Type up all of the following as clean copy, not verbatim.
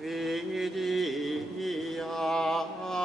Vidi aqua.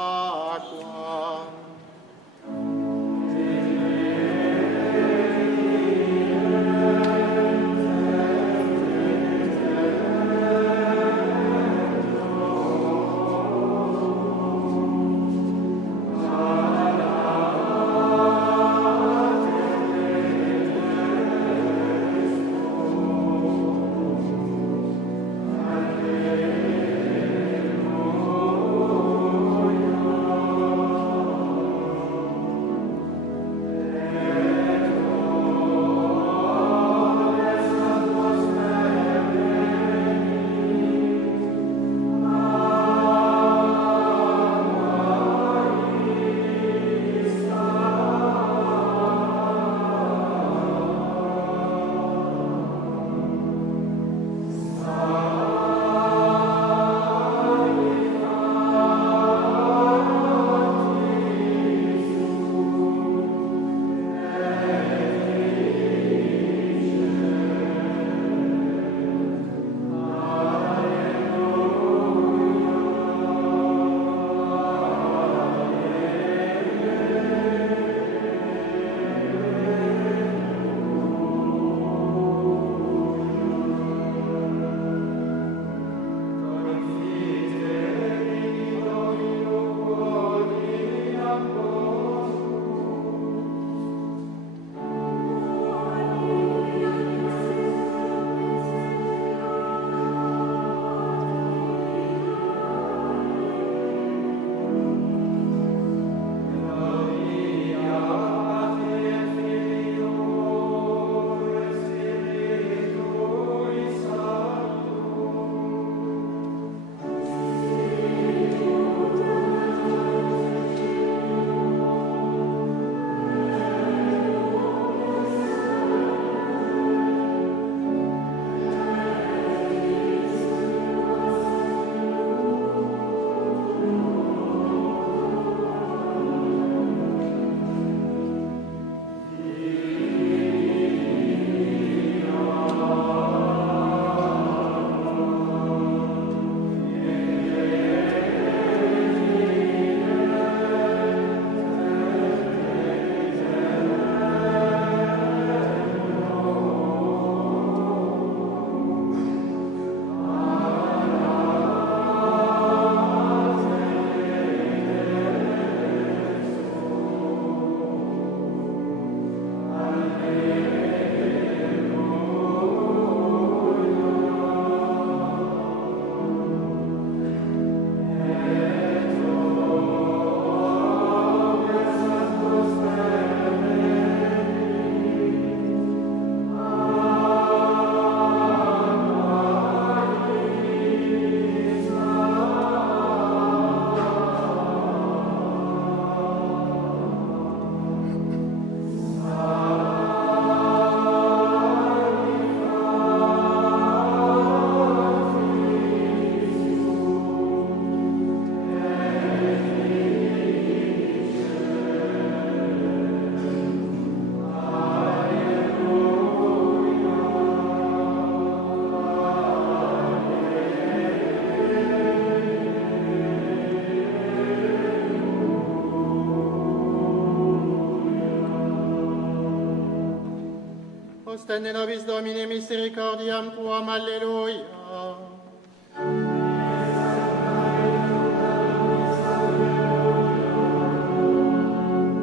Ostende nobis Domine misericordiam tuam, alleluia.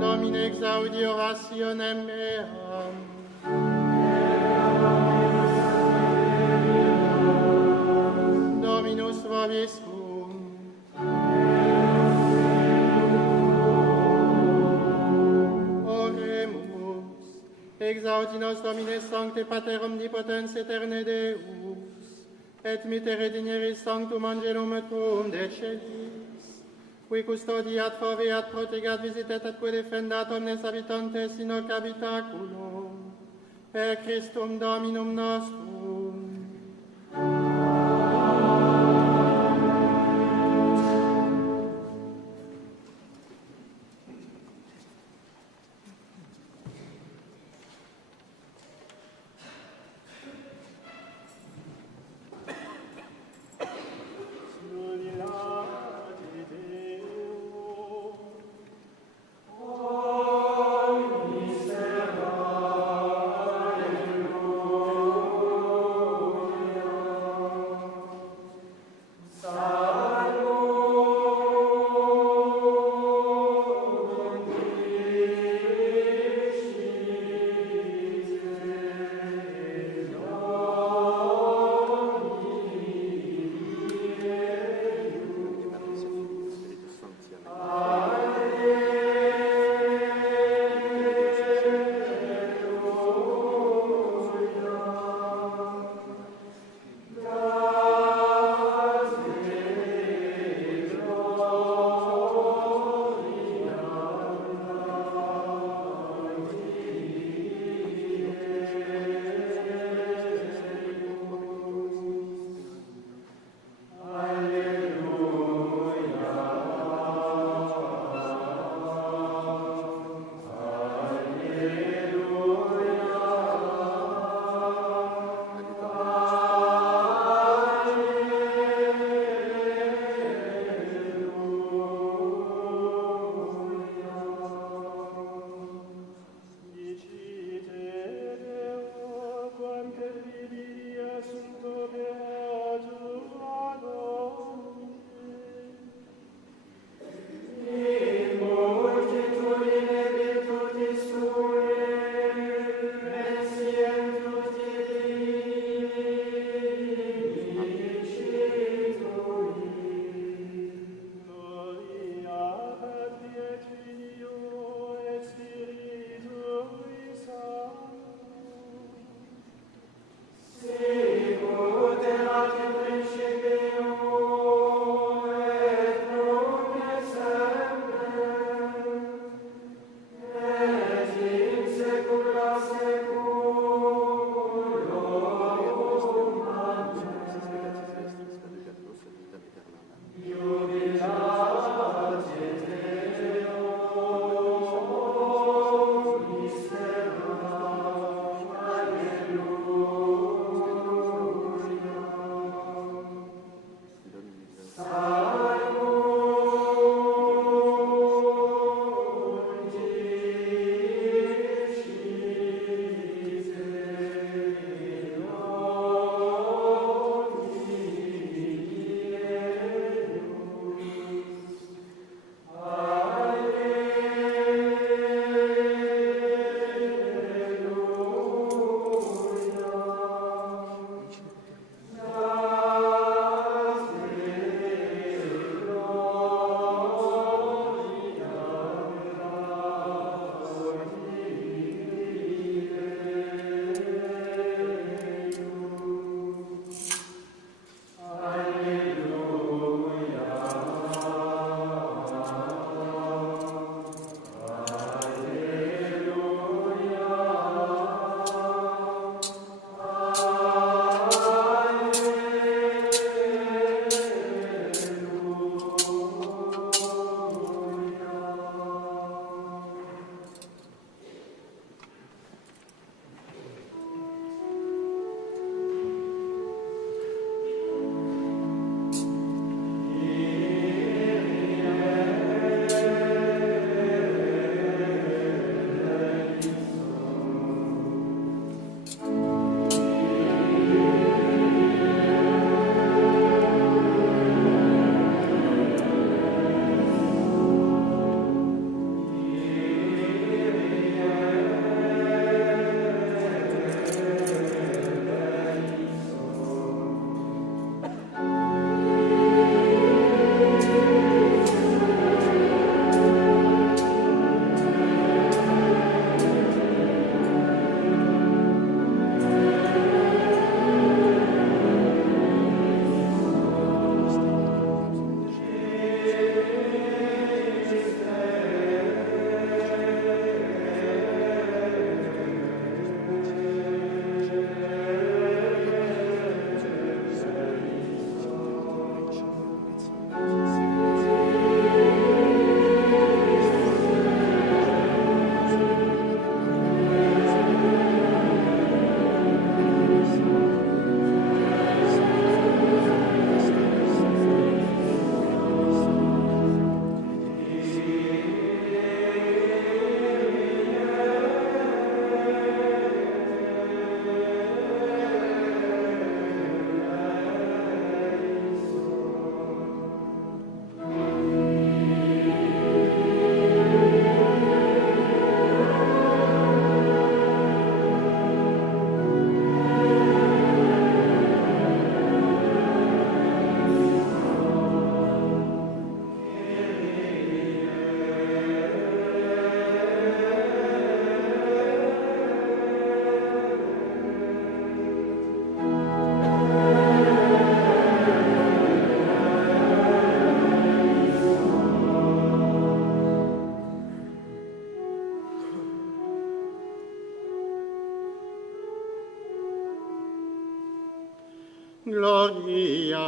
Domine exaudi orationem meam. Dominus vobiscum. Exaudi nos Domine Sancte Pater Omnipotens Aeterne Deus, et mitere digneris sanctum angelum tuum de celis, qui custodiat, foveat, protegat, visitet, et qui defendat omnes habitantes in hoc habitaculum, per Christum Dominum nostrum.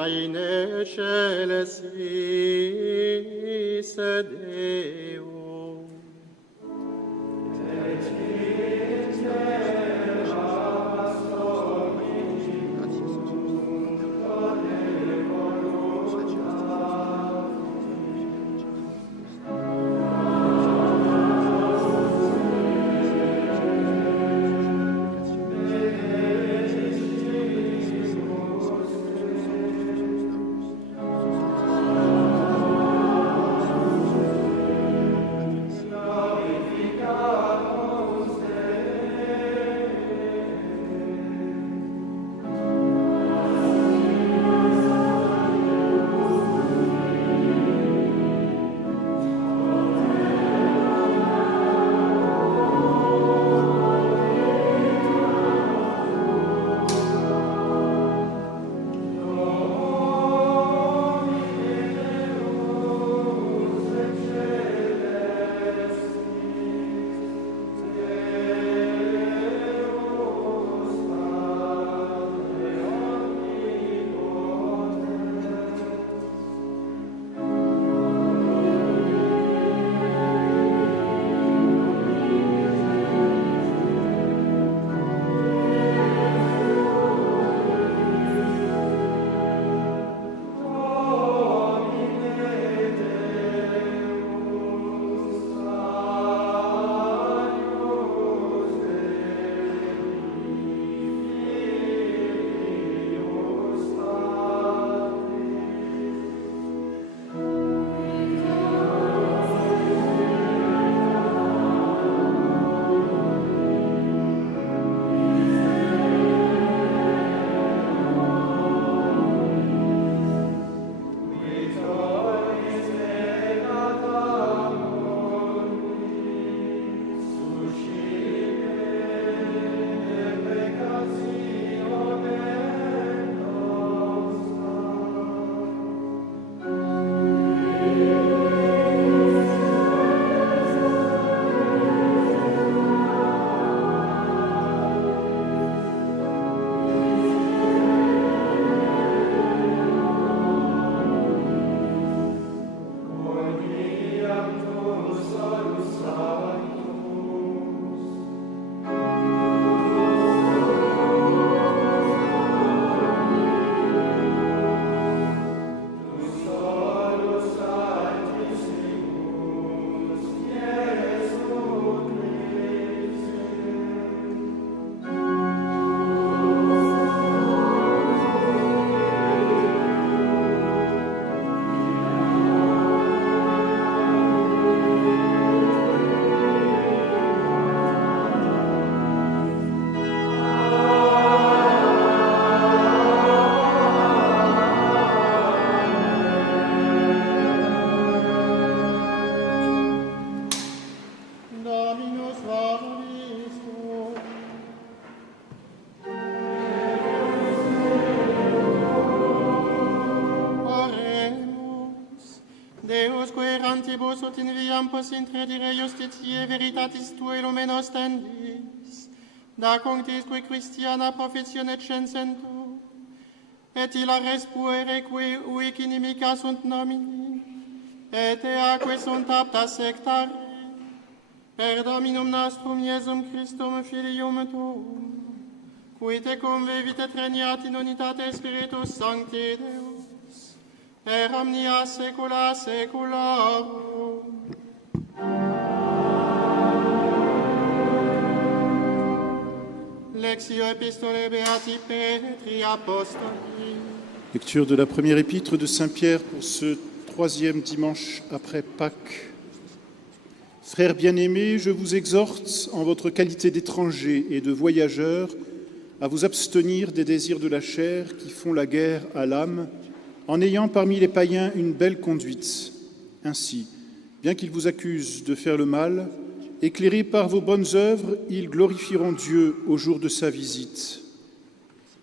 in excelsis Deo. Deus ut in viam posintredire justitiae veritatis Tuae lumen ostendis, da conctisque Christiana professione censentur, et illa respuere qui uic inimica sunt nomini, et eaque sunt apta sectare, per Dominum nostrum Iesum Christum Filium Tuum, qui te convevit et regnat in unitate Spiritus Sancti Deus, per omnia saecula saeculorum. Lectio Epistolae Beati Petri Apostoli. Lecture de la première épître de Saint Pierre pour ce troisième dimanche après Pâques. Frères bien-aimés, je vous exhorte, en votre qualité d'étrangers et de voyageurs, à vous abstenir des désirs de la chair qui font la guerre à l'âme, en ayant parmi les païens une belle conduite. Ainsi, bien qu'ils vous accusent de faire le mal, éclairés par vos bonnes œuvres, ils glorifieront Dieu au jour de sa visite.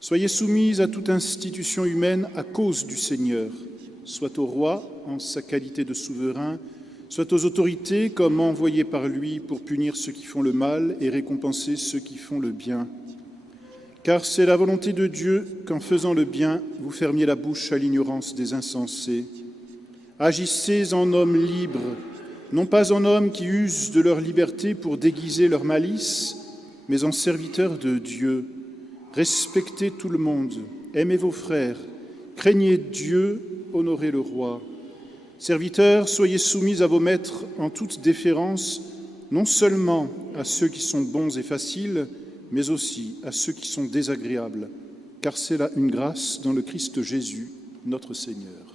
Soyez soumis à toute institution humaine à cause du Seigneur, soit au roi en sa qualité de souverain, soit aux autorités comme envoyées par lui pour punir ceux qui font le mal et récompenser ceux qui font le bien. Car c'est la volonté de Dieu qu'en faisant le bien, vous fermiez la bouche à l'ignorance des insensés. Agissez en hommes libres, non pas en hommes qui usent de leur liberté pour déguiser leur malice, mais en serviteurs de Dieu. Respectez tout le monde, aimez vos frères, craignez Dieu, honorez le roi. Serviteurs, soyez soumis à vos maîtres en toute déférence, non seulement à ceux qui sont bons et faciles, mais aussi à ceux qui sont désagréables, car c'est là une grâce dans le Christ Jésus, notre Seigneur.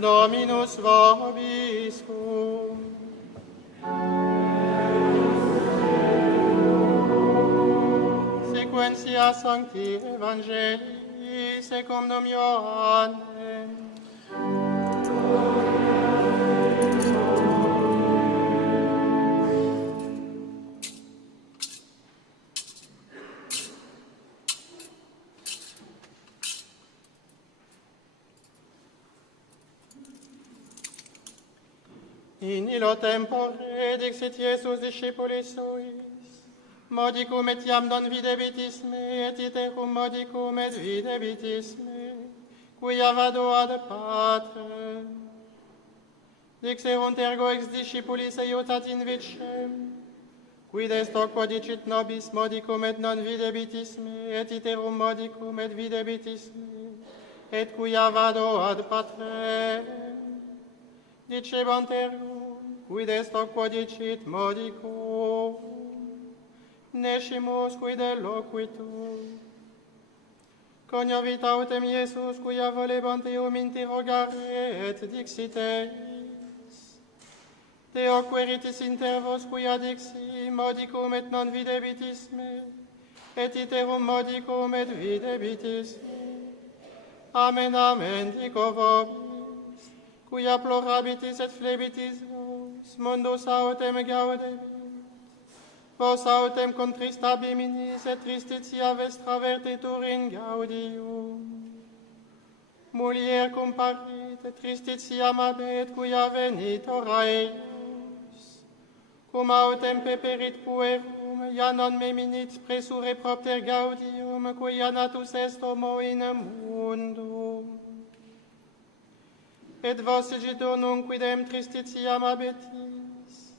Dominus vobiscum. Sequentia Sancti Evangelii secundum Ioannem. In illo tempore dixit Iesus discipulis suis, modicum etiam non videbitis me, et iterum modicum et videbitis me, quia vado ad Patrem. Dixerunt ergo ex discipulis eiutat in vicem, quid est hoc quod dicit nobis modicum et non videbitis me, et iterum modicum et videbitis me, et quia vado ad Patrem. Dicebant ergo, quid est hoc quod dicit modicum, nescimus quid eloquitur. Coniovit autem Iesus, quia volebant eum interrogare, et dixit eis, Deo queritis inter vos, quia dixi, modicum et non videbitis me, et iterum modicum et videbitis me. Amen, amen, dico vobis, quia plorabitis et flebitis vos, mundus autem gaudebit. Vos autem contristabimis et tristitia vestra vertitur in gaudium. Mulier comparit et tristitia mabet, quia venit ora eius. Cum autem peperit puerum, ia non meminit presure propter gaudium, quia natus est homo in mundum. Et vos igitur nunc quidem tristitiam abetis,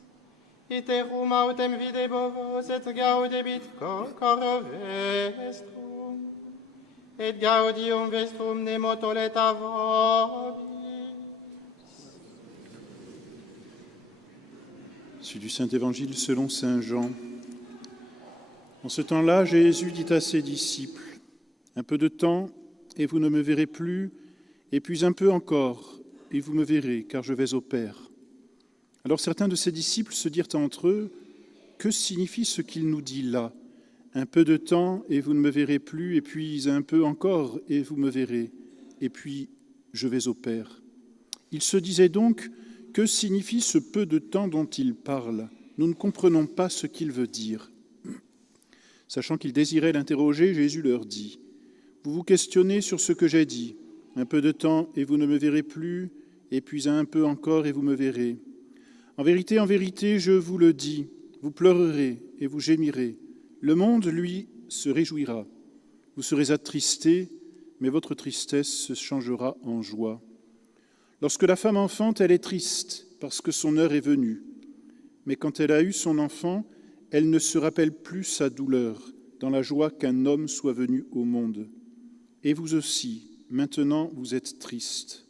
iterum autem videbo vos et gaudebit cor vestrum, et gaudium vestrum nemo tolet a vobis. Issue du Saint-Évangile selon saint Jean. En ce temps-là, Jésus dit à ses disciples, « Un peu de temps, et vous ne me verrez plus, et puis un peu encore, et vous me verrez, car je vais au Père. » Alors certains de ses disciples se dirent entre eux, « Que signifie ce qu'il nous dit là ? Un peu de temps, et vous ne me verrez plus, et puis un peu encore, et vous me verrez, et puis je vais au Père. » Ils se disaient donc, « Que signifie ce peu de temps dont il parle ? Nous ne comprenons pas ce qu'il veut dire. » Sachant qu'ils désiraient l'interroger, Jésus leur dit, « Vous vous questionnez sur ce que j'ai dit. Un peu de temps, et vous ne me verrez plus, et puis un peu encore, et vous me verrez. En vérité, je vous le dis, vous pleurerez et vous gémirez. Le monde, lui, se réjouira. Vous serez attristés, mais votre tristesse se changera en joie. Lorsque la femme enfante, elle est triste, parce que son heure est venue. Mais quand elle a eu son enfant, elle ne se rappelle plus sa douleur, dans la joie qu'un homme soit venu au monde. Et vous aussi, maintenant vous êtes tristes.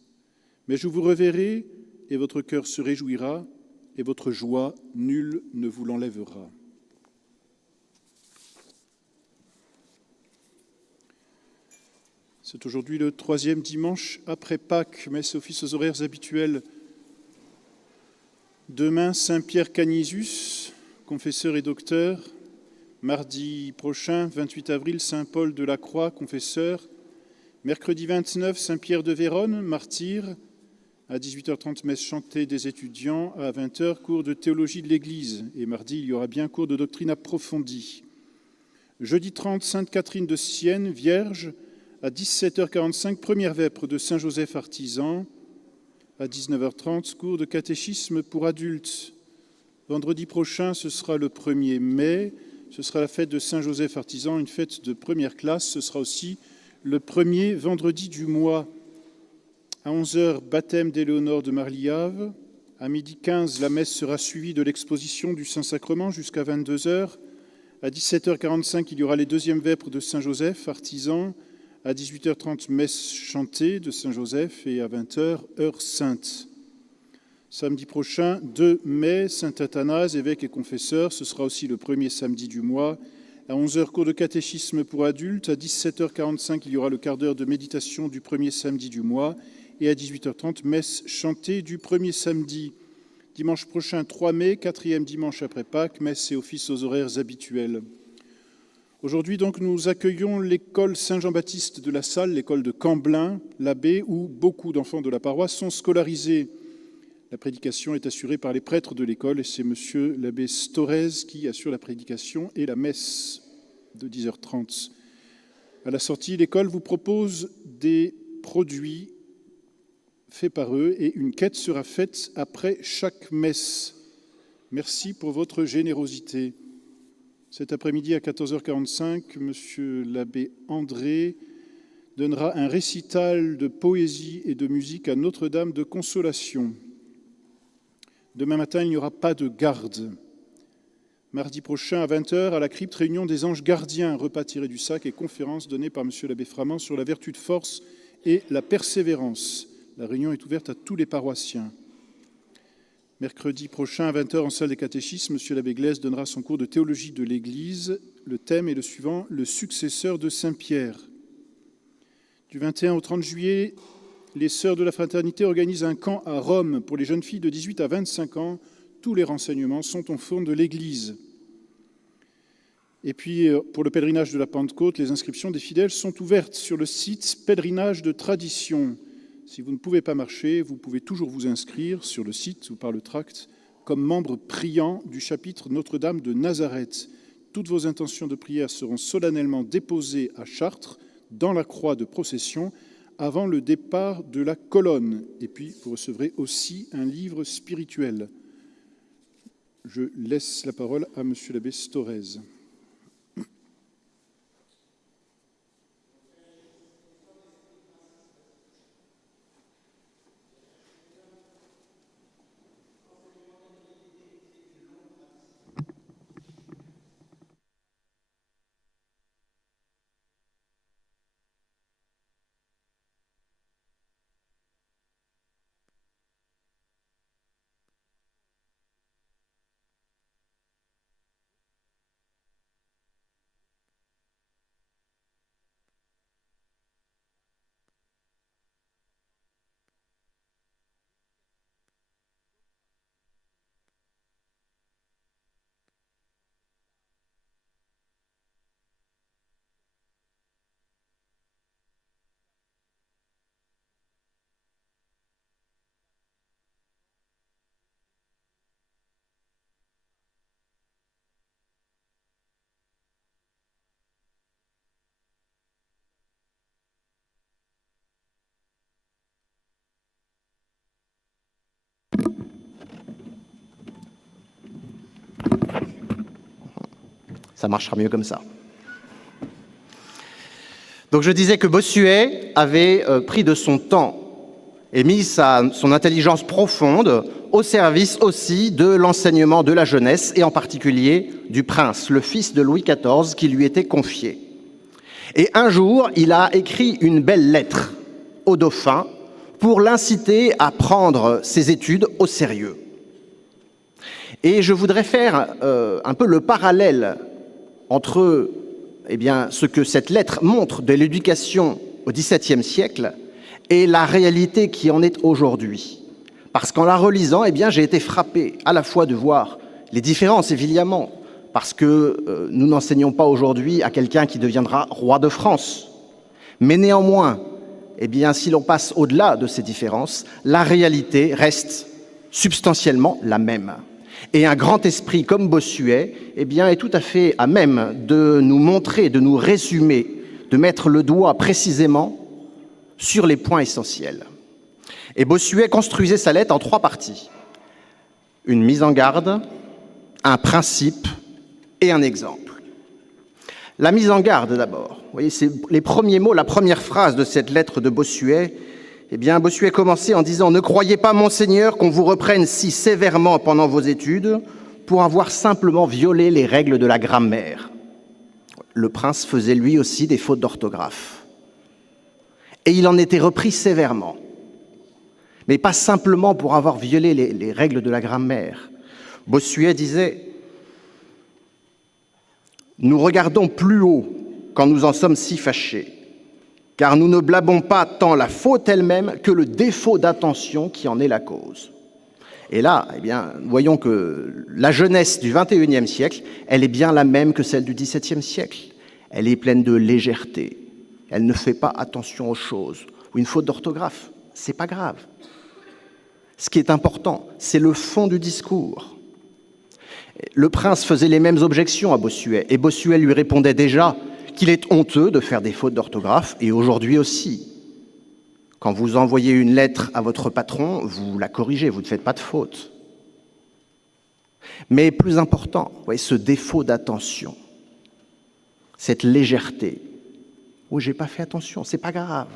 Mais je vous reverrai, et votre cœur se réjouira, et votre joie, nul ne vous l'enlèvera. » C'est aujourd'hui le 3e dimanche après Pâques, messe et offices aux horaires habituels. Demain, Saint-Pierre Canisius, confesseur et docteur. Mardi prochain, 28 avril, Saint-Paul de la Croix, confesseur. Mercredi 29, Saint-Pierre de Vérone, martyr. À 18h30, messe chantée des étudiants. À 20h, cours de théologie de l'Église. Et mardi, il y aura bien cours de doctrine approfondie. Jeudi 30, Sainte Catherine de Sienne, Vierge. À 17h45, première vêpres de Saint-Joseph artisan. À 19h30, cours de catéchisme pour adultes. Vendredi prochain, ce sera le 1er mai. Ce sera la fête de Saint-Joseph artisan, une fête de première classe. Ce sera aussi le premier vendredi du mois. À 11h, baptême d'Éléonore de Marliave. À 12h15, la messe sera suivie de l'exposition du Saint-Sacrement jusqu'à 22h. À 17h45, il y aura les deuxièmes vêpres de Saint-Joseph artisan. À 18h30, messe chantée de Saint-Joseph et à 20h, heure sainte. Samedi prochain, 2 mai, Saint-Athanase, évêque et confesseur. Ce sera aussi le premier samedi du mois. À 11h, cours de catéchisme pour adultes. À 17h45, il y aura le quart d'heure de méditation du premier samedi du mois. et à 18h30, messe chantée du premier samedi. Dimanche prochain, 3 mai, 4e dimanche après Pâques, messe et office aux horaires habituels. Aujourd'hui, donc, nous accueillons l'école Saint-Jean-Baptiste de la Salle, l'école de Camblin, l'abbé, où beaucoup d'enfants de la paroisse sont scolarisés. La prédication est assurée par les prêtres de l'école et c'est monsieur l'abbé Storez qui assure la prédication et la messe de 10h30. À la sortie, l'école vous propose des produits faits par eux et une quête sera faite après chaque messe. Merci pour votre générosité. Cet après-midi à 14h45, monsieur l'abbé André donnera un récital de poésie et de musique à Notre-Dame de Consolation. Demain matin, il n'y aura pas de garde. Mardi prochain, à 20h, à la crypte, réunion des anges gardiens, repas tiré du sac et conférence donnée par monsieur l'abbé Framand sur la vertu de force et la persévérance. La réunion est ouverte à tous les paroissiens. Mercredi prochain, à 20h, en salle des catéchismes, monsieur l'abbé Glaise donnera son cours de théologie de l'Église. Le thème est le suivant, le successeur de Saint-Pierre. Du 21 au 30 juillet, les Sœurs de la Fraternité organisent un camp à Rome pour les jeunes filles de 18 à 25 ans. Tous les renseignements sont au fond de l'Église. Et puis, pour le pèlerinage de la Pentecôte, les inscriptions des fidèles sont ouvertes sur le site Pèlerinage de Tradition. Si vous ne pouvez pas marcher, vous pouvez toujours vous inscrire sur le site ou par le tract comme membre priant du chapitre Notre-Dame de Nazareth. Toutes vos intentions de prière seront solennellement déposées à Chartres, dans la croix de procession, avant le départ de la colonne. Et puis, vous recevrez aussi un livre spirituel. Je laisse la parole à monsieur l'abbé Storez. Ça marchera mieux comme ça. Donc je disais que Bossuet avait pris de son temps et mis son intelligence profonde au service aussi de l'enseignement de la jeunesse et en particulier du prince, le fils de Louis XIV qui lui était confié. Et un jour, il a écrit une belle lettre au dauphin pour l'inciter à prendre ses études au sérieux. Et je voudrais faire un peu le parallèle entre ce que cette lettre montre de l'éducation au XVIIe siècle et la réalité qui en est aujourd'hui. Parce qu'en la relisant, j'ai été frappé à la fois de voir les différences, évidemment, parce que nous n'enseignons pas aujourd'hui à quelqu'un qui deviendra roi de France. Mais néanmoins, si l'on passe au-delà de ces différences, la réalité reste substantiellement la même. Et un grand esprit comme Bossuet est tout à fait à même de nous montrer, de nous résumer, de mettre le doigt précisément sur les points essentiels. Et Bossuet construisait sa lettre en 3 parties. Une mise en garde, un principe et un exemple. La mise en garde d'abord. Vous voyez, c'est les premiers mots, la première phrase de cette lettre de Bossuet. Bossuet commençait en disant « Ne croyez pas, monseigneur, qu'on vous reprenne si sévèrement pendant vos études pour avoir simplement violé les règles de la grammaire. » Le prince faisait lui aussi des fautes d'orthographe. Et il en était repris sévèrement. Mais pas simplement pour avoir violé les règles de la grammaire. Bossuet disait « Nous regardons plus haut quand nous en sommes si fâchés. car nous ne blâmons pas tant la faute elle-même que le défaut d'attention qui en est la cause. Et là, eh bien, nous voyons que la jeunesse du XXIe siècle, elle est bien la même que celle du XVIIe siècle. Elle est pleine de légèreté. Elle ne fait pas attention aux choses. Ou une faute d'orthographe, c'est pas grave. Ce qui est important, c'est le fond du discours. Le prince faisait les mêmes objections à Bossuet, et Bossuet lui répondait déjà qu'il est honteux de faire des fautes d'orthographe, et aujourd'hui aussi. Quand vous envoyez une lettre à votre patron, vous la corrigez, vous ne faites pas de faute. Mais plus important, vous voyez, ce défaut d'attention, cette légèreté. Oui, j'ai pas fait attention, c'est pas grave.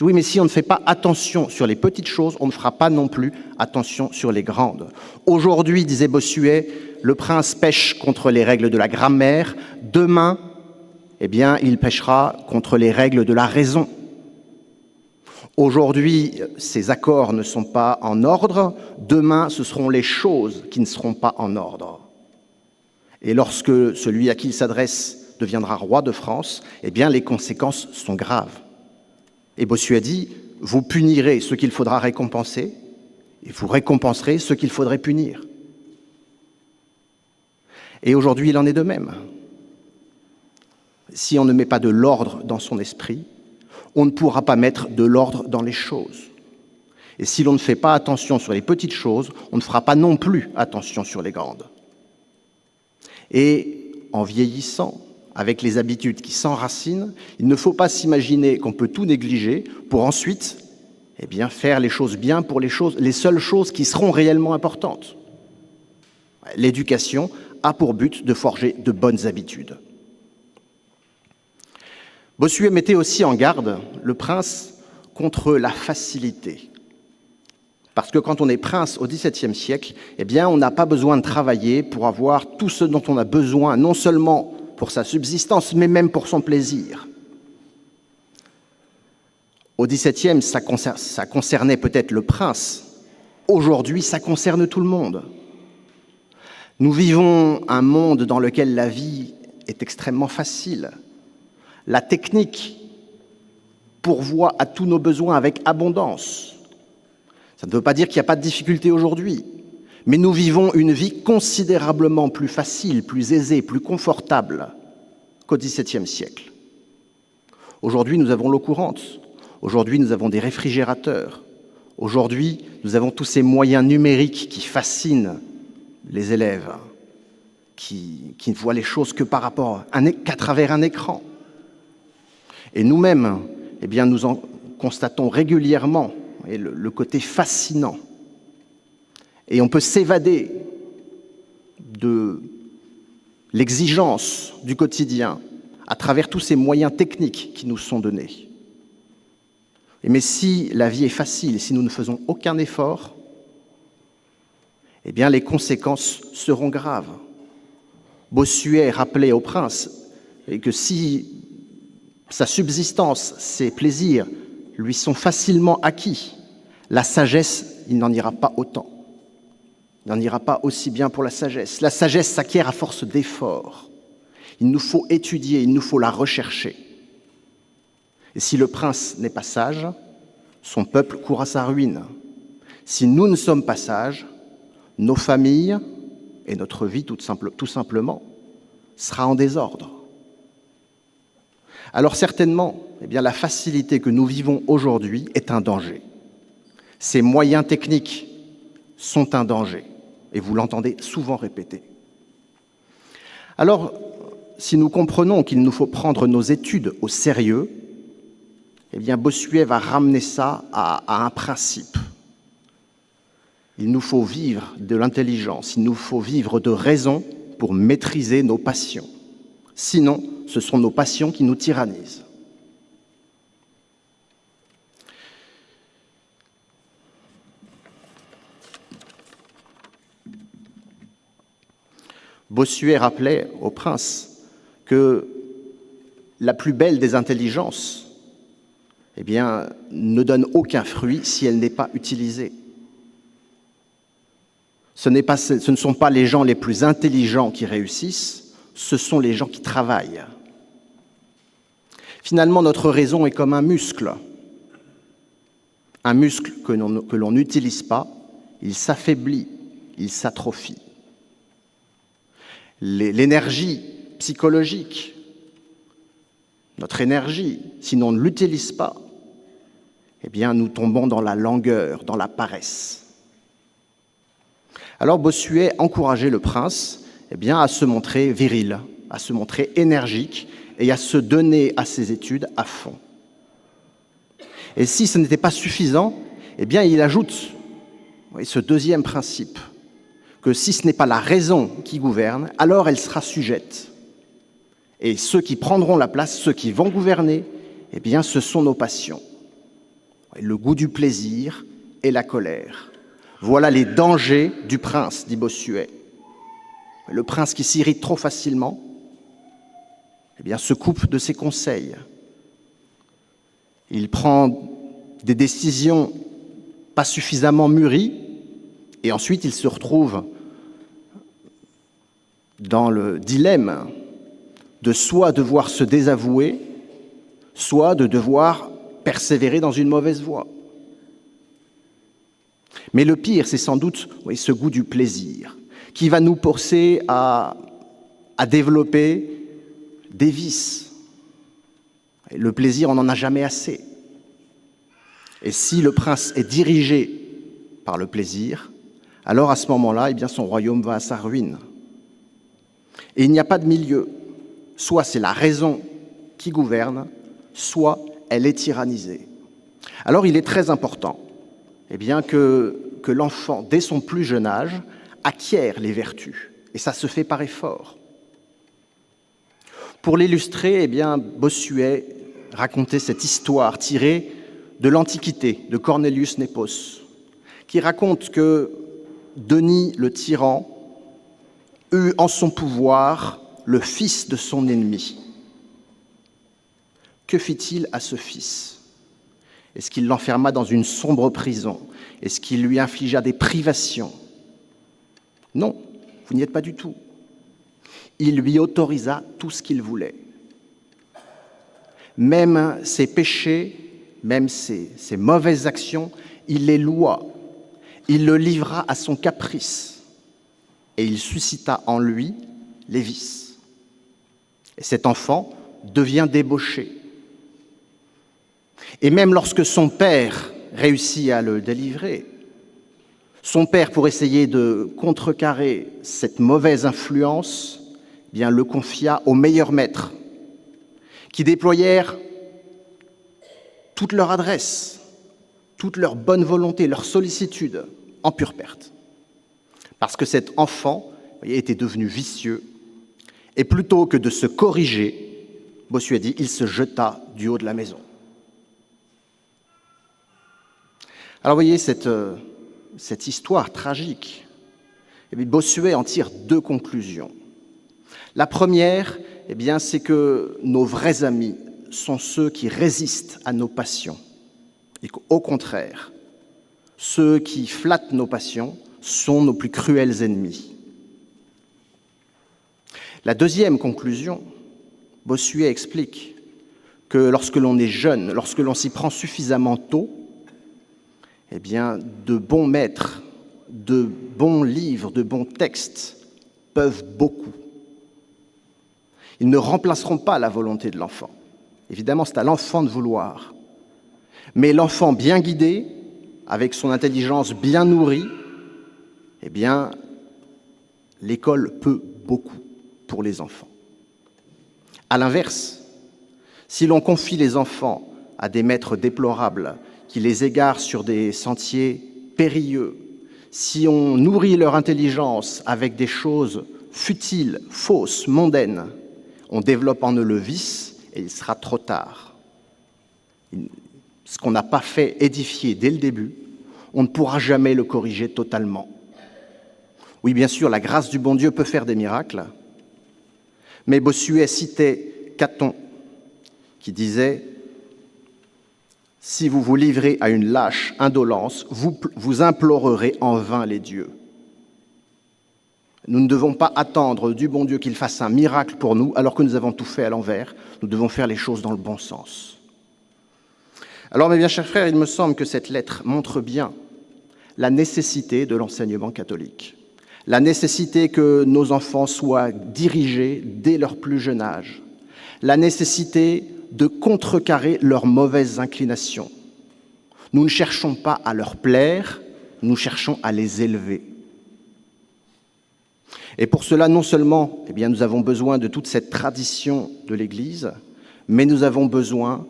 Oui, mais si on ne fait pas attention sur les petites choses, on ne fera pas non plus attention sur les grandes. Aujourd'hui, disait Bossuet, le prince pêche contre les règles de la grammaire. Demain, eh bien, il pêchera contre les règles de la raison. Aujourd'hui, ces accords ne sont pas en ordre. Demain, ce seront les choses qui ne seront pas en ordre. Et lorsque celui à qui il s'adresse deviendra roi de France, eh bien, les conséquences sont graves. Et Bossuet dit, vous punirez ce qu'il faudra récompenser, et vous récompenserez ce qu'il faudrait punir. Et aujourd'hui, il en est de même. Si on ne met pas de l'ordre dans son esprit, on ne pourra pas mettre de l'ordre dans les choses. Et si l'on ne fait pas attention sur les petites choses, on ne fera pas non plus attention sur les grandes. Et en vieillissant, avec les habitudes qui s'enracinent, il ne faut pas s'imaginer qu'on peut tout négliger pour ensuite eh bien, faire les choses bien pour les seules choses qui seront réellement importantes. L'éducation a pour but de forger de bonnes habitudes. Bossuet mettait aussi en garde le prince contre la facilité. Parce que quand on est prince au XVIIe siècle, eh bien, on n'a pas besoin de travailler pour avoir tout ce dont on a besoin, non seulement pour sa subsistance, mais même pour son plaisir. Au XVIIe, ça concernait peut-être le prince. Aujourd'hui, ça concerne tout le monde. Nous vivons un monde dans lequel la vie est extrêmement facile. La technique pourvoit à tous nos besoins avec abondance. Ça ne veut pas dire qu'il n'y a pas de difficulté aujourd'hui, mais nous vivons une vie considérablement plus facile, plus aisée, plus confortable qu'au XVIIe siècle. Aujourd'hui, nous avons l'eau courante. Aujourd'hui, nous avons des réfrigérateurs. Aujourd'hui, nous avons tous ces moyens numériques qui fascinent les élèves, qui ne voient les choses que qu'à travers un écran. Et nous-mêmes, eh bien, nous en constatons régulièrement le côté fascinant. Et on peut s'évader de l'exigence du quotidien à travers tous ces moyens techniques qui nous sont donnés. Mais si la vie est facile, si nous ne faisons aucun effort, eh bien, les conséquences seront graves. Bossuet rappelait au prince que si sa subsistance, ses plaisirs lui sont facilement acquis, la sagesse, il n'en ira pas autant. Il n'en ira pas aussi bien pour la sagesse. La sagesse s'acquiert à force d'efforts. Il nous faut étudier, il nous faut la rechercher. Et si le prince n'est pas sage, son peuple court à sa ruine. Si nous ne sommes pas sages, nos familles et notre vie tout simplement sera en désordre. Alors certainement, eh bien, la facilité que nous vivons aujourd'hui est un danger. Ces moyens techniques sont un danger, et vous l'entendez souvent répéter. Alors, si nous comprenons qu'il nous faut prendre nos études au sérieux, eh bien, Bossuet va ramener ça à un principe. Il nous faut vivre de l'intelligence, il nous faut vivre de raison pour maîtriser nos passions. Sinon, ce sont nos passions qui nous tyrannisent. Bossuet rappelait au prince que la plus belle des intelligences, eh bien, ne donne aucun fruit si elle n'est pas utilisée. Ce ne sont pas les gens les plus intelligents qui réussissent, ce sont les gens qui travaillent. Finalement, notre raison est comme un muscle que l'on n'utilise pas, il s'affaiblit, il s'atrophie. L'énergie psychologique, notre énergie, si l'on ne l'utilise pas, eh bien, nous tombons dans la langueur, dans la paresse. Alors Bossuet encourageait le prince eh bien, à se montrer viril, à se montrer énergique et à se donner à ses études à fond. Et si ce n'était pas suffisant, eh bien, il ajoute ce deuxième principe, que si ce n'est pas la raison qui gouverne, alors elle sera sujette. Et ceux qui prendront la place, ceux qui vont gouverner, eh bien, ce sont nos passions. Le goût du plaisir et la colère. Voilà les dangers du prince, dit Bossuet. Le prince qui s'irrite trop facilement, eh bien, se coupe de ses conseils. Il prend des décisions pas suffisamment mûries et ensuite il se retrouve dans le dilemme de soit devoir se désavouer, soit de devoir persévérer dans une mauvaise voie. Mais le pire, c'est sans doute ce goût du plaisir qui va nous pousser à développer des vices. Et le plaisir, on n'en a jamais assez. Et si le prince est dirigé par le plaisir, alors à ce moment-là, eh bien, son royaume va à sa ruine. Et il n'y a pas de milieu. Soit c'est la raison qui gouverne, soit elle est tyrannisée. Alors il est très important eh bien, que l'enfant, dès son plus jeune âge, acquiert les vertus. Et ça se fait par effort. Pour l'illustrer, eh bien, Bossuet racontait cette histoire tirée de l'Antiquité, de Cornelius Nepos, qui raconte que Denis le tyran eut en son pouvoir le fils de son ennemi. Que fit-il à ce fils ? Est-ce qu'il l'enferma dans une sombre prison ? Est-ce qu'il lui infligea des privations ? Non, vous n'y êtes pas du tout. Il lui autorisa tout ce qu'il voulait. Même ses péchés, même ses mauvaises actions, il les loua. Il le livra à son caprice. Et il suscita en lui les vices. Et cet enfant devient débauché. Et même lorsque son père réussit à le délivrer, son père, pour essayer de contrecarrer cette mauvaise influence, eh bien, le confia aux meilleurs maîtres, qui déployèrent toute leur adresse, toute leur bonne volonté, leur sollicitude en pure perte. Parce que cet enfant était devenu vicieux, et plutôt que de se corriger, Bossuet dit, il se jeta du haut de la maison. Alors vous voyez, cette histoire tragique, eh bien, Bossuet en tire deux conclusions. La première, eh bien, c'est que nos vrais amis sont ceux qui résistent à nos passions. Et qu'au contraire, ceux qui flattent nos passions sont nos plus cruels ennemis. La deuxième conclusion, Bossuet explique que lorsque l'on est jeune, lorsque l'on s'y prend suffisamment tôt, eh bien, de bons maîtres, de bons livres, de bons textes peuvent beaucoup. Ils ne remplaceront pas la volonté de l'enfant. Évidemment, c'est à l'enfant de vouloir. Mais l'enfant bien guidé, avec son intelligence bien nourrie, eh bien, l'école peut beaucoup pour les enfants. À l'inverse, si l'on confie les enfants à des maîtres déplorables qui les égarent sur des sentiers périlleux, si on nourrit leur intelligence avec des choses futiles, fausses, mondaines, on développe en eux le vice et il sera trop tard. Ce qu'on n'a pas fait édifier dès le début, on ne pourra jamais le corriger totalement. Oui, bien sûr, la grâce du bon Dieu peut faire des miracles, mais Bossuet citait Caton, qui disait « Si vous vous livrez à une lâche indolence, vous implorerez en vain les dieux. » Nous ne devons pas attendre du bon Dieu qu'il fasse un miracle pour nous, alors que nous avons tout fait à l'envers. Nous devons faire les choses dans le bon sens. Alors, mes bien chers frères, il me semble que cette lettre montre bien la nécessité de l'enseignement catholique, la nécessité que nos enfants soient dirigés dès leur plus jeune âge, la nécessité de contrecarrer leurs mauvaises inclinations. Nous ne cherchons pas à leur plaire, nous cherchons à les élever. Et pour cela, non seulement nous avons besoin de toute cette tradition de l'Église, mais nous avons besoin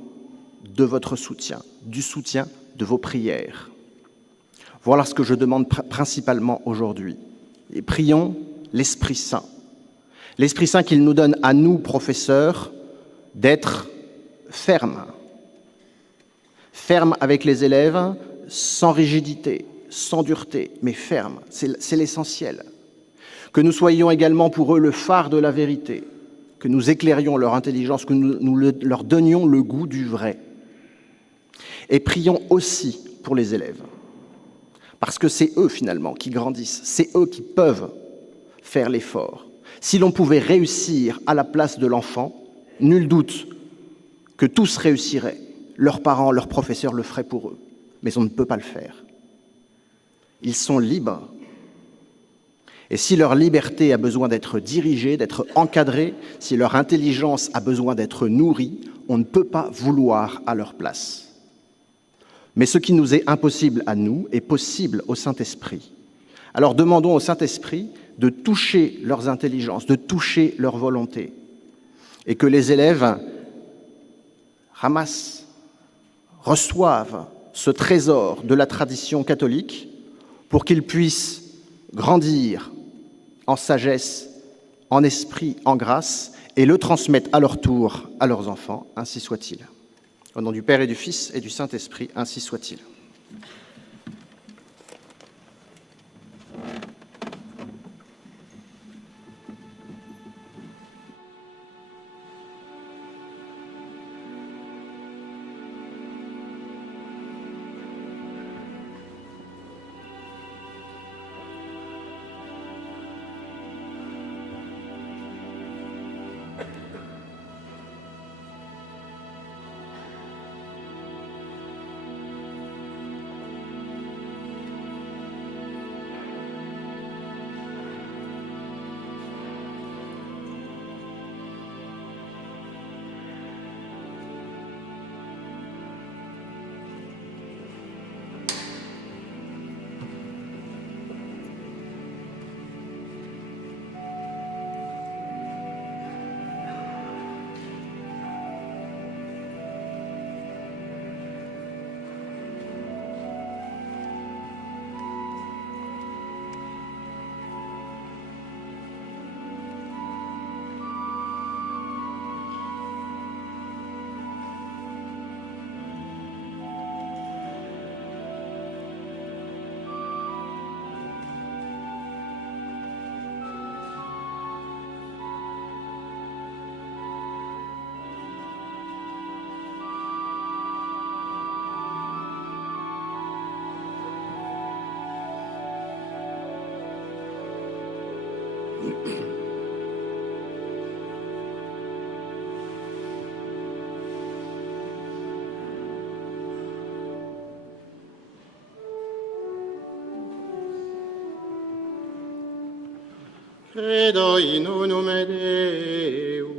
de votre soutien, du soutien de vos prières. Voilà ce que je demande principalement aujourd'hui. Et prions l'Esprit Saint. L'Esprit Saint qu'il nous donne à nous, professeurs, d'être fermes. Fermes avec les élèves, sans rigidité, sans dureté, mais fermes. C'est l'essentiel. Que nous soyons également pour eux le phare de la vérité, que nous éclairions leur intelligence, que nous leur donnions le goût du vrai. Et prions aussi pour les élèves, parce que c'est eux finalement qui grandissent, c'est eux qui peuvent faire l'effort. Si l'on pouvait réussir à la place de l'enfant, nul doute que tous réussiraient. Leurs parents, leurs professeurs le feraient pour eux, mais on ne peut pas le faire. Ils sont libres. Et si leur liberté a besoin d'être dirigée, d'être encadrée, si leur intelligence a besoin d'être nourrie, on ne peut pas vouloir à leur place. Mais ce qui nous est impossible à nous est possible au Saint-Esprit. Alors demandons au Saint-Esprit de toucher leurs intelligences, de toucher leur volonté, et que les élèves ramassent, reçoivent ce trésor de la tradition catholique pour qu'ils puissent grandir en sagesse, en esprit, en grâce, et le transmettre à leur tour à leurs enfants, ainsi soit-il. Au nom du Père et du Fils et du Saint-Esprit, ainsi soit-il. Credo in unum Deum.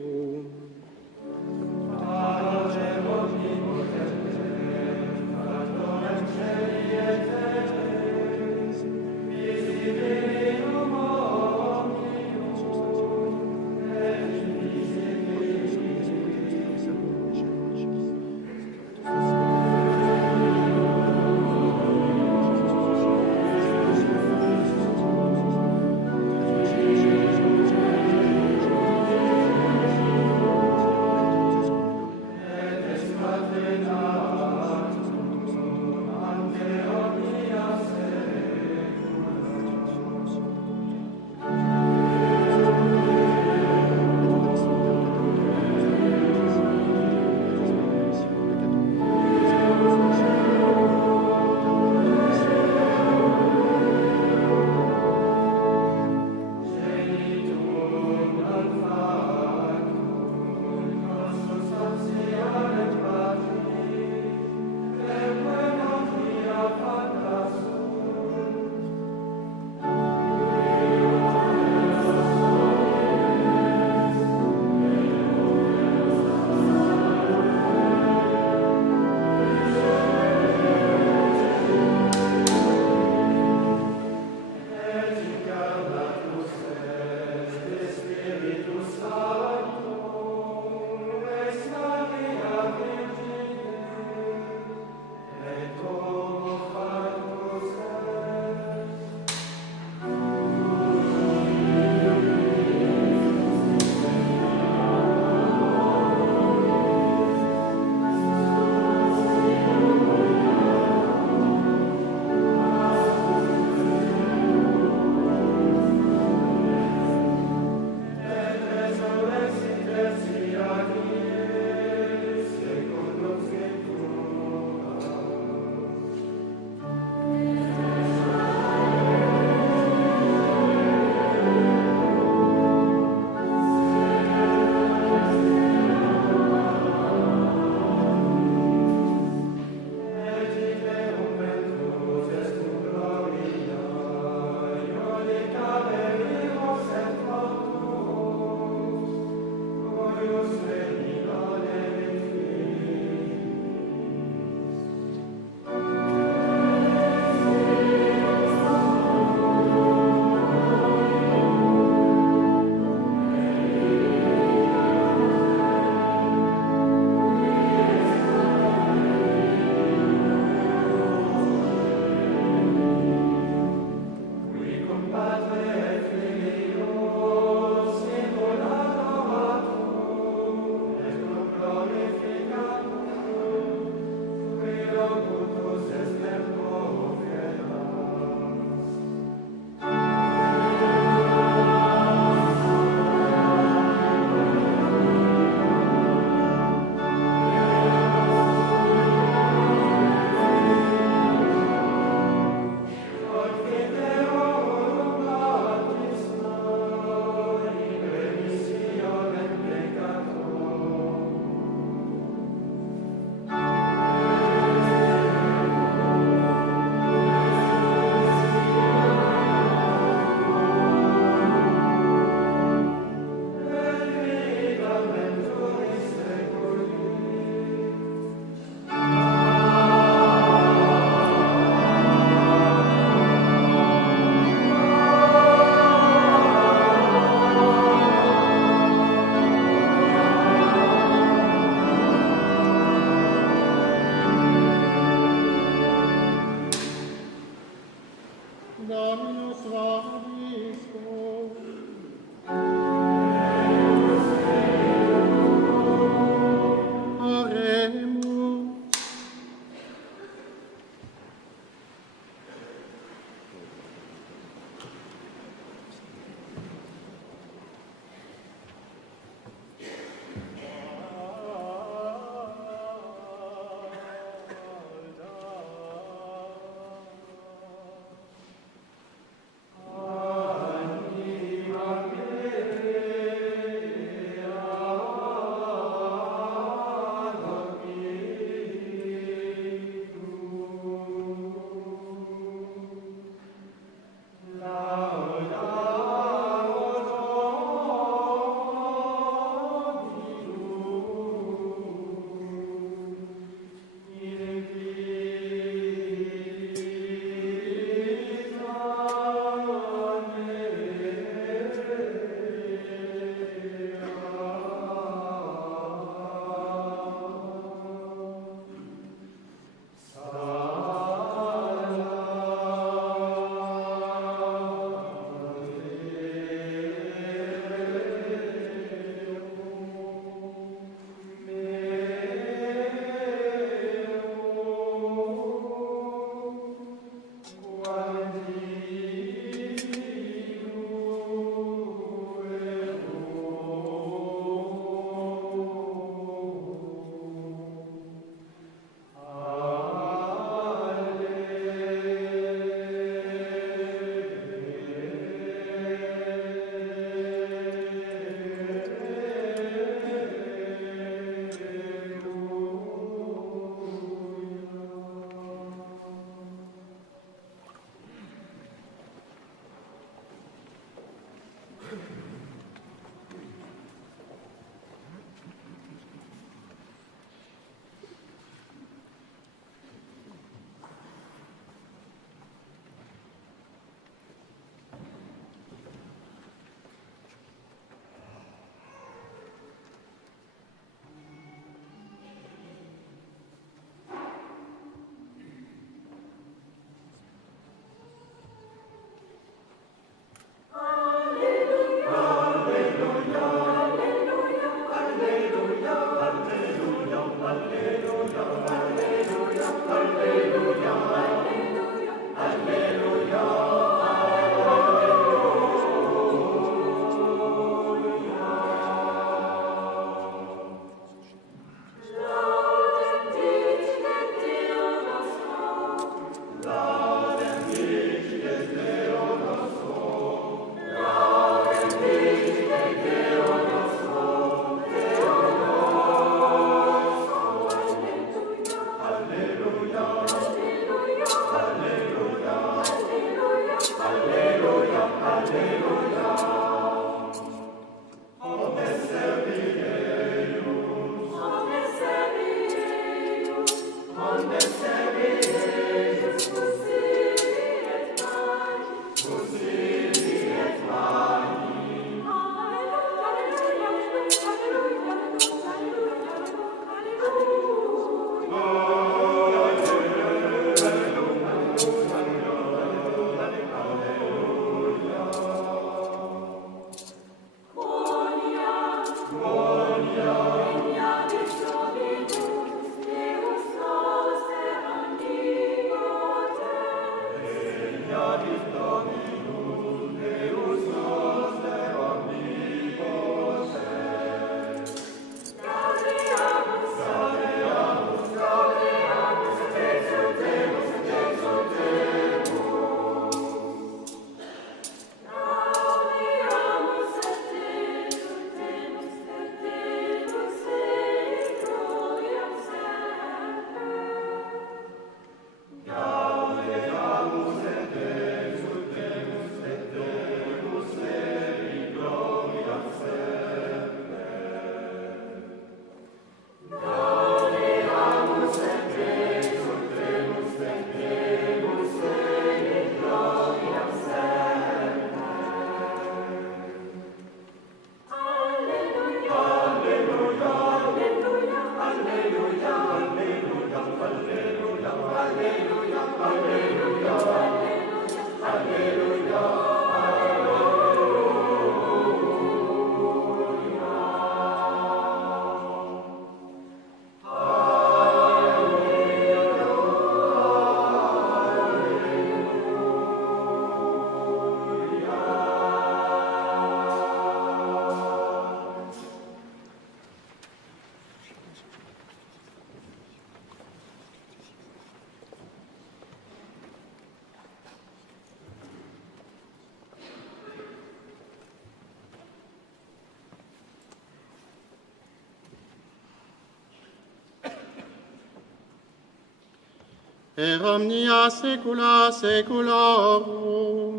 per omnia saecula saeculorum.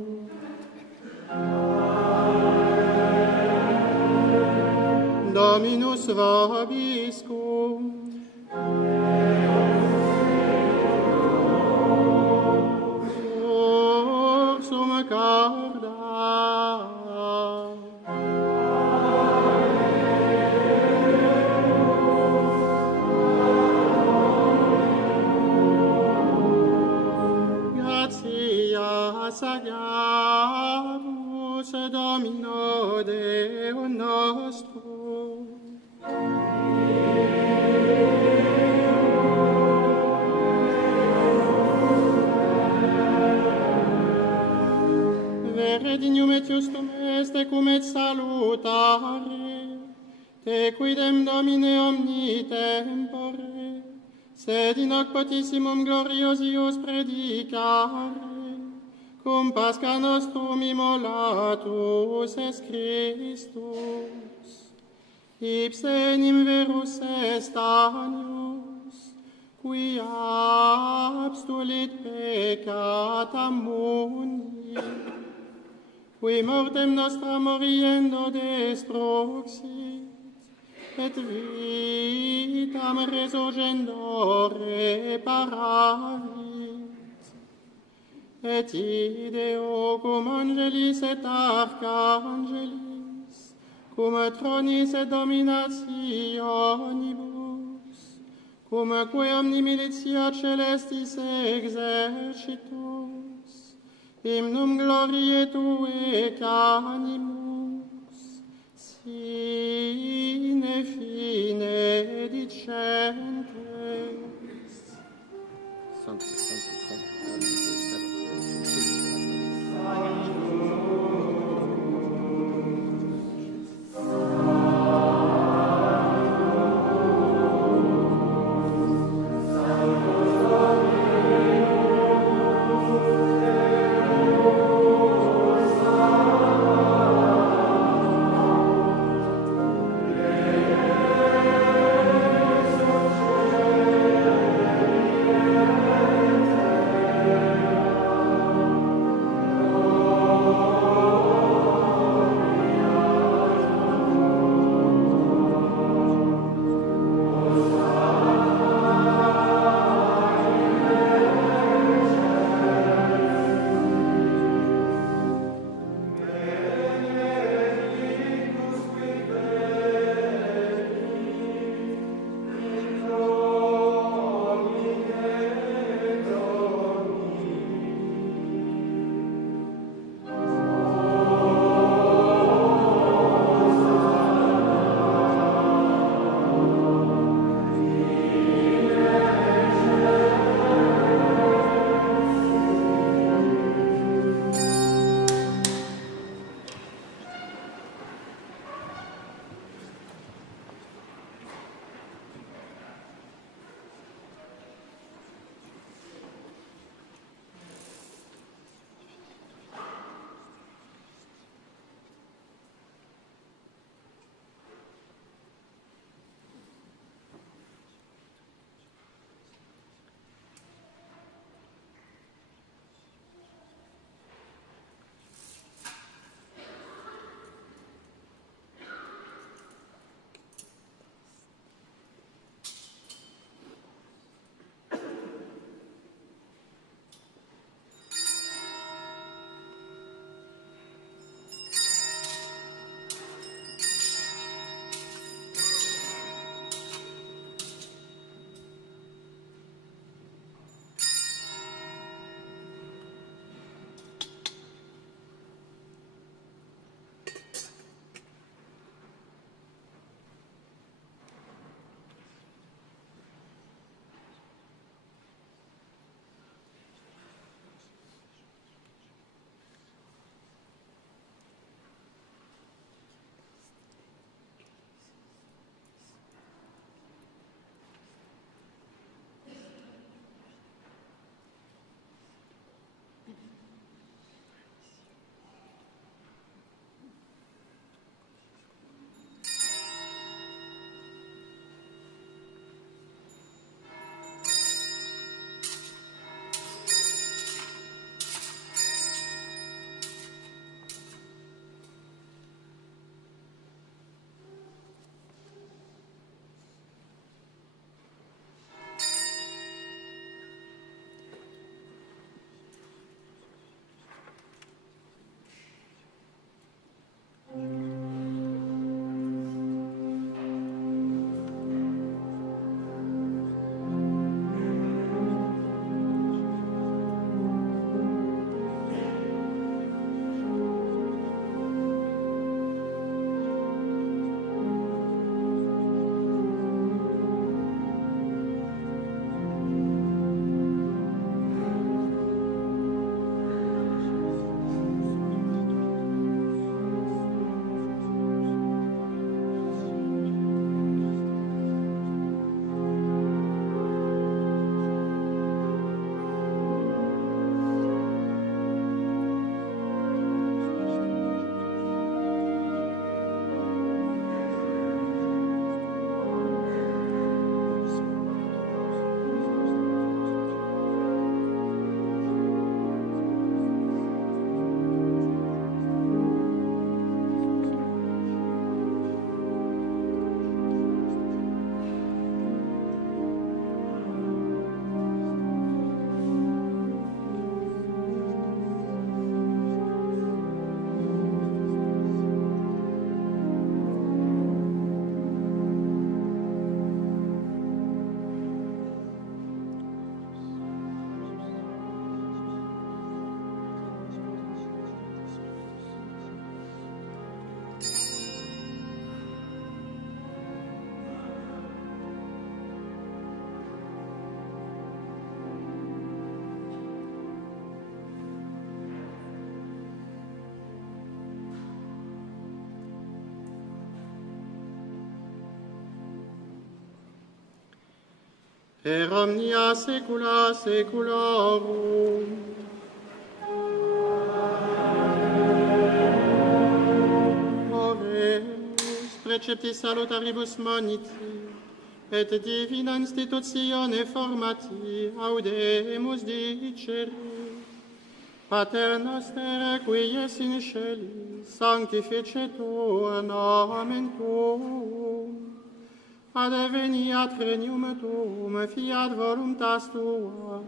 Dominus vobiscum. Sursum corda. Gratias agavus Domino Deum nostrum. Vere dignum et justum est, cum et salutare, te quidem Domine omni tempore, sed in hoc potissimum gloriosius predicare, cum Pascha nostrum immolatus est Christus, ipse enim verus est agnus, qui abstulit peccata mundi, qui mortem nostra moriendo destruxit, et vitam resurgendo reparavit. Et ideo cum angelis et archangelis, cum tronis et dominationibus, cumque omni militia celestis exercitus, hymnum gloriae Tuae canimus, sine fine dicentes. Sanctus, Sanctus, Sanctus, per omnia saecula saeculorum. Oremus, precepti salutaribus moniti, et divina institutione formati, audemus dicere. Pater noster, qui es in celis, sanctificetur nomen tuum. Adveniat regnum tuum, fiat voluntas tua,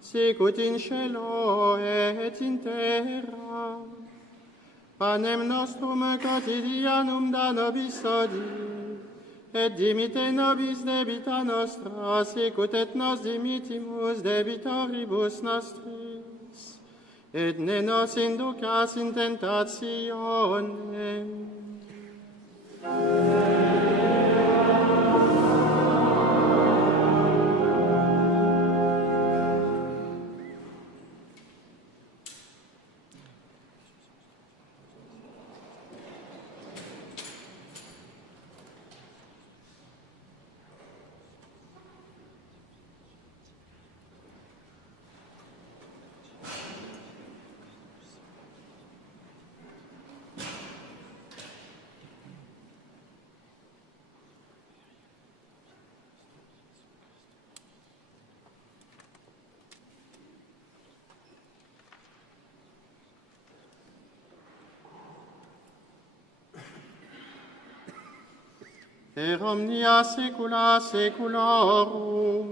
sicut in cielo et in terra. Panem nostrum quotidianum da nobis hodie, et dimite nobis debita nostra, sicut et nos dimitimus debitoribus nostris. Et ne nos inducas in tentationem. Per omnia saecula saeculorum.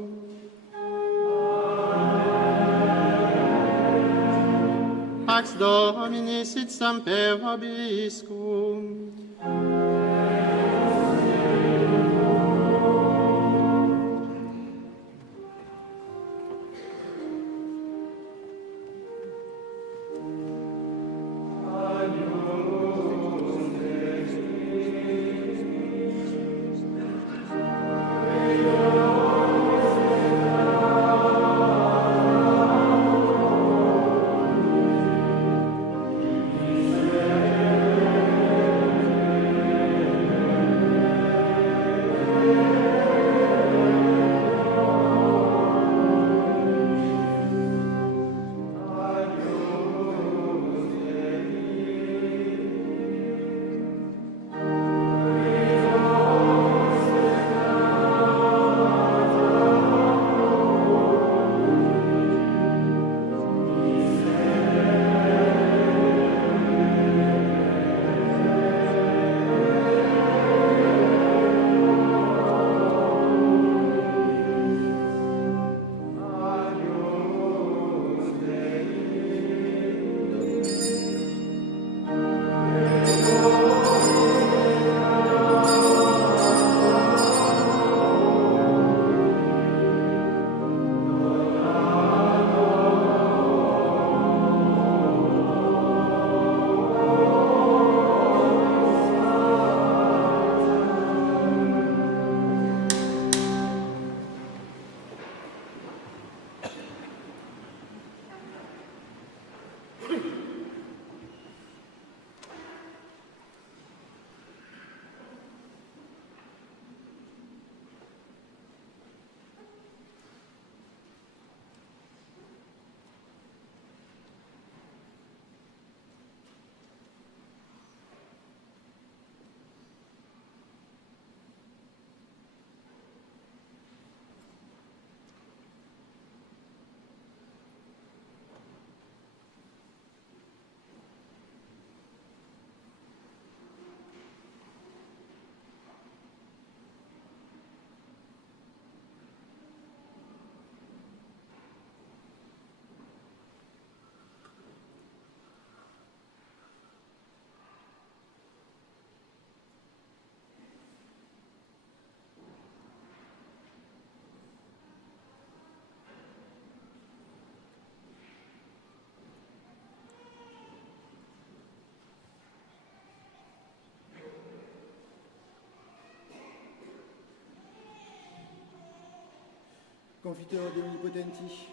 Pax Domini sit semper vobiscum. Confiteor de omnipotenti.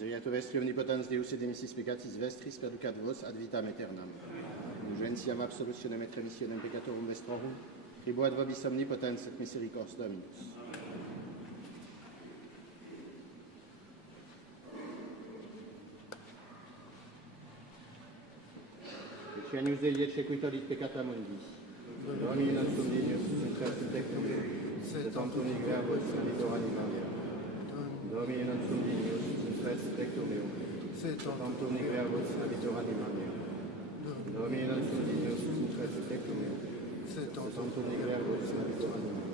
Miseriato vestri omnipotens Deus et demissis peccatis vestris perducat vos ad vitam aeternam. Urgentiam absolutionem et remissionem peccatorum vestrorum, tribuat vobis omnipotens et misericors Dominus. Ecenius Dei et sequitur peccata mundi. Domini non sum dignus intra tectum, sed tantum nec verbos aditor anima mea. Domini non sum dignus intra tectum meum, sed tantum nec verbos aditor anima mea. Domini non sum dignus intra tectum meum, sed tantum nec verbos aditor anima mea.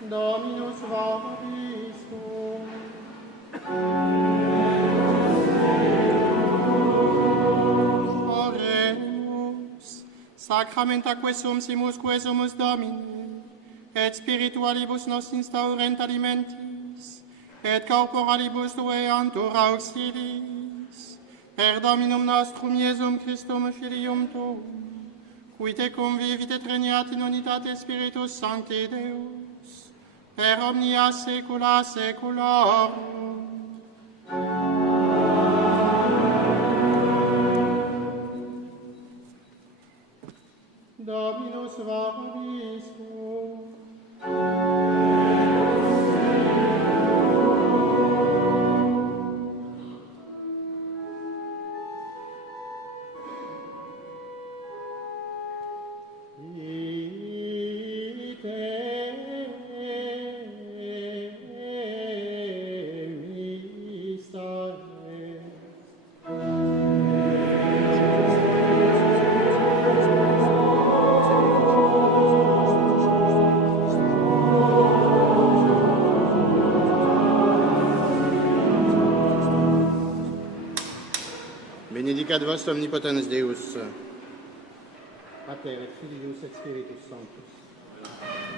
Dominus vobiscum. Oremus, sacramentaque sumus que sumus Domini, et spiritualibus nos instaurent alimentis, et corporalibus tueantur auxiliis, per Dominum nostrum Iesum Christum Filium Tuum, qui te convivit et regnat in unitate Spiritus Sancti Deus, per omnia saecula saeculorum. Dominus vobiscum. Benedicat vos omnipotens Deus, Pater et Filius et Spiritus Sanctus.